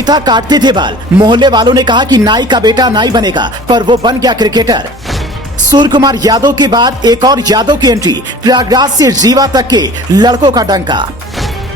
पिता काटते थे बाल, मोहल्ले वालों ने कहा कि नाई का बेटा नाई बनेगा, पर वो बन गया क्रिकेटर। सूर्य कुमार यादव के बाद एक और यादव की एंट्री, प्रयागराज से रीवा तक के लड़कों का डंका।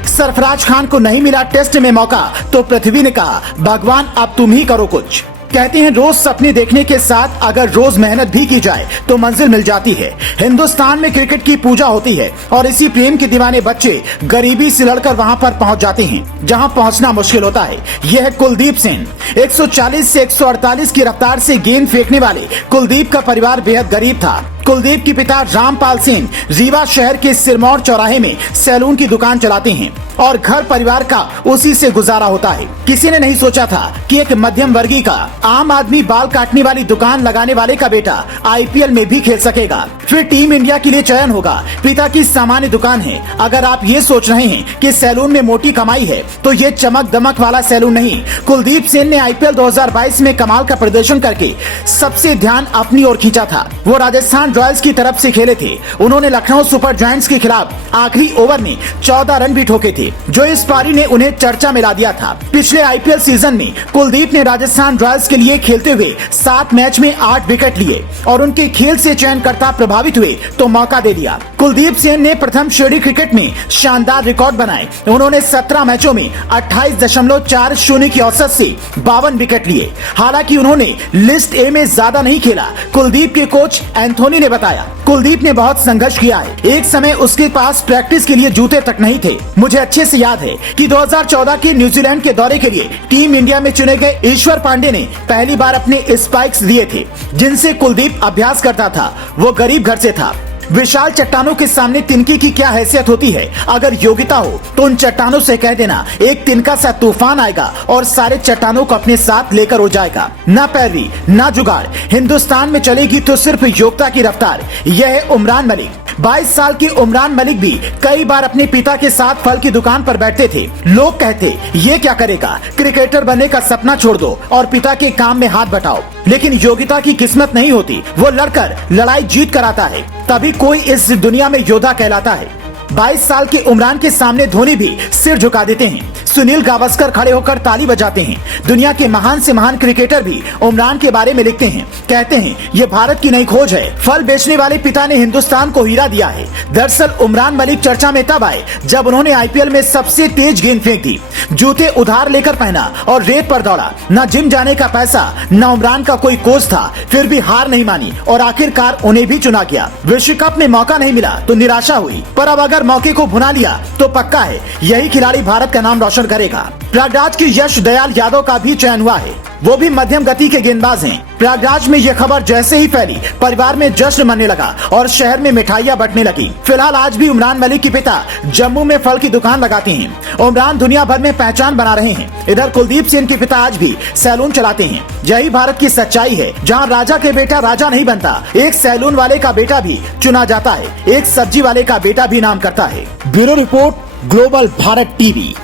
सरफराज खान को नहीं मिला टेस्ट में मौका तो पृथ्वी ने कहा भगवान अब तुम ही करो कुछ। कहते हैं रोज सपने देखने के साथ अगर रोज मेहनत भी की जाए तो मंजिल मिल जाती है। हिंदुस्तान में क्रिकेट की पूजा होती है और इसी प्रेम के दीवाने बच्चे गरीबी से लड़कर वहां पर पहुंच जाते हैं जहां पहुंचना मुश्किल होता है। यह है कुलदीप सिंह। 140 से 148 की रफ्तार से गेंद फेंकने वाले कुलदीप का परिवार बेहद गरीब था। कुलदीप के पिता रामपाल सिंह रीवा शहर के सिरमौर चौराहे में सैलून की दुकान चलाते हैं और घर परिवार का उसी से गुजारा होता है। किसी ने नहीं सोचा था कि एक मध्यम वर्गीय का आम आदमी बाल काटने वाली दुकान लगाने वाले का बेटा आईपीएल में भी खेल सकेगा, फिर टीम इंडिया के लिए चयन होगा। पिता की सामान्य दुकान है। अगर आप ये सोच रहे हैं कि सैलून में मोटी कमाई है तो ये चमक दमक वाला सैलून नहीं। कुलदीप सिंह ने आईपीएल 2022 में कमाल का प्रदर्शन करके सबसे ध्यान अपनी ओर खींचा था। वो राजस्थान रॉयल्स की तरफ से खेले थे। उन्होंने लखनऊ सुपर जायंट्स के खिलाफ आखिरी ओवर में 14 रन भी ठोके थे, जो इस पारी ने उन्हें चर्चा में ला दिया था। पिछले आईपीएल सीजन में कुलदीप ने राजस्थान रॉयल्स के लिए खेलते हुए 7 मैच में 8 विकेट लिए और उनके खेल से चयनकर्ता प्रभावित हुए तो मौका दे दिया। कुलदीप सिंह ने प्रथम श्रेणी क्रिकेट में शानदार रिकॉर्ड बनाए। उन्होंने 17 मैचों में 28.40 की औसत से 52 विकेट लिए। हालांकि उन्होंने लिस्ट ए में ज्यादा नहीं खेला। कुलदीप के कोच एंथोनी ने बताया कुलदीप ने बहुत संघर्ष किया है। एक समय उसके पास प्रैक्टिस के लिए जूते तक नहीं थे। मुझे अच्छे से याद है कि 2014 के न्यूजीलैंड के दौरे के लिए टीम इंडिया में चुने गए ईश्वर पांडे ने पहली बार अपने स्पाइक्स दिए थे जिनसे कुलदीप अभ्यास करता था। वो गरीब घर से था। विशाल चट्टानों के सामने तिनके की क्या हैसियत होती है। अगर योग्यता हो तो उन चट्टानों से कह देना एक तिनका सा तूफान आएगा और सारे चट्टानों को अपने साथ लेकर हो जाएगा। ना पैरवी ना जुगाड़, हिंदुस्तान में चलेगी तो सिर्फ योग्यता की रफ्तार। यह है उमरान मलिक। 22 साल के उमरान मलिक भी कई बार अपने पिता के साथ फल की दुकान पर बैठते थे। लोग कहते ये क्या करेगा, क्रिकेटर बनने का सपना छोड़ दो और पिता के काम में हाथ बटाओ। लेकिन योग्यता की किस्मत नहीं होती, वो लड़कर लड़ाई जीत कर आता है, तभी कोई इस दुनिया में योद्धा कहलाता है। 22 साल के उमरान के सामने धोनी भी सिर झुका देते हैं। सुनील गावस्कर खड़े होकर ताली बजाते हैं। दुनिया के महान से महान क्रिकेटर भी उमरान के बारे में लिखते हैं, कहते हैं ये भारत की नई खोज है। फल बेचने वाले पिता ने हिंदुस्तान को हीरा दिया है। दरअसल उमरान मलिक चर्चा में तब आए जब उन्होंने आईपीएल में सबसे तेज गेंद फेंक दी, जूते उधार लेकर पहना और रेत पर दौड़ा। न जिम जाने का पैसा, न उमरान का कोई कोच था, फिर भी हार नहीं मानी और आखिरकार उन्हें भी चुना गया। विश्व कप में मौका नहीं मिला तो निराशा हुई, पर अब अगर मौके को भुना लिया तो पक्का है यही खिलाड़ी भारत का नाम रोशन करेगा। प्रयागराज के यश दयाल यादव का भी चयन हुआ है। वो भी मध्यम गति के गेंदबाज हैं। प्रयागराज में यह खबर जैसे ही फैली, परिवार में जश्न मनने लगा और शहर में मिठाइयां बंटने लगी। फिलहाल आज भी उमरान मलिक के पिता जम्मू में फल की दुकान लगाते हैं। उमरान दुनिया भर में पहचान बना रहे हैं। इधर कुलदीप सिंह के पिता आज भी सैलून चलाते हैं। यही भारत की सच्चाई है, जहाँ राजा के बेटा राजा नहीं बनता, एक सैलून वाले का बेटा भी चुना जाता है, एक सब्जी वाले का बेटा भी नाम करता है। Bureau report, global Bharat TV.